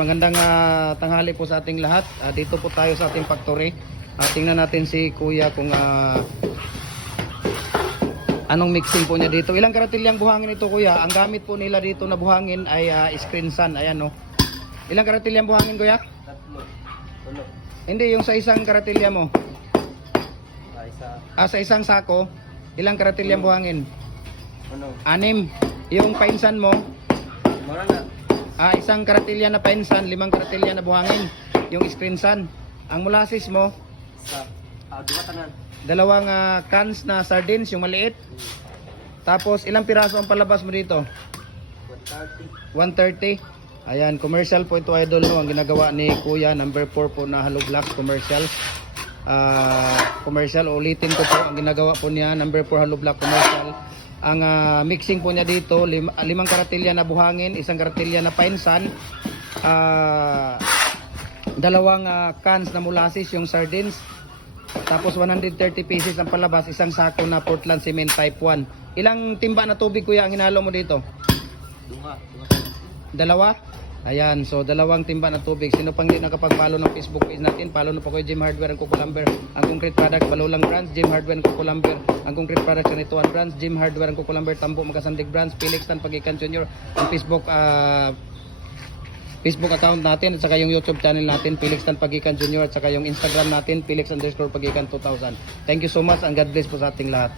Magandang tanghali po sa ating lahat. Dito po tayo sa ating factory. Tingnan natin si Kuya kung anong mixing po niya dito. Ilang karatilyang buhangin ito, Kuya? Ang gamit po nila dito na buhangin ay screen sun. Ayan, no. Ilang karatilyang buhangin, Kuya? 3. Hindi, yung sa isang karatilya mo. Isa. Sa isang sako, ilang karatilyang buhangin? 6. Yung painsan mo, Mura na. isang karatilya na painsan, 5 karatilya na buhangin. Yung screen sun. Ang molasses mo, Isa. Dua tanan. 2 cans na sardines, yung maliit. Tapos ilang piraso ang palabas mo dito? 130. 130. Ayan, commercial po ito, idol, no? Ang ginagawa ni Kuya, number 4 po na Hollow Blocks commercial. Commercial, ulitin ko po, ang ginagawa po niya, number 4 Hollow Block commercial. Ang mixing po niya dito, 5 karatilya na buhangin, 1 karatilya na painsan, 2 cans na molasses, yung sardines. Tapos 130 pieces ang palabas, 1 sako na Portland cement type 1. Ilang timba na tubig, Kuya, ang hinalo mo dito? 2. 2? Ayan, so 2 timba na tubig. Sino pang hindi nakapag-follow ng Facebook page natin, follow na po kayo, Jim Hardware and Coco Lumber. Ang concrete product, Balulang Brands, Jim Hardware and Coco Lumber. Ang concrete product, Kanituan Brands, Jim Hardware and Coco Lumber, Tambo, Magasandig Brands, Felix Tan Pagikan Jr. Ang Facebook account natin at saka yung YouTube channel natin, Felix Tan Pagikan Jr. at saka yung Instagram natin, Felix_Pagikan 2000. Thank you so much and God bless po sa ating lahat.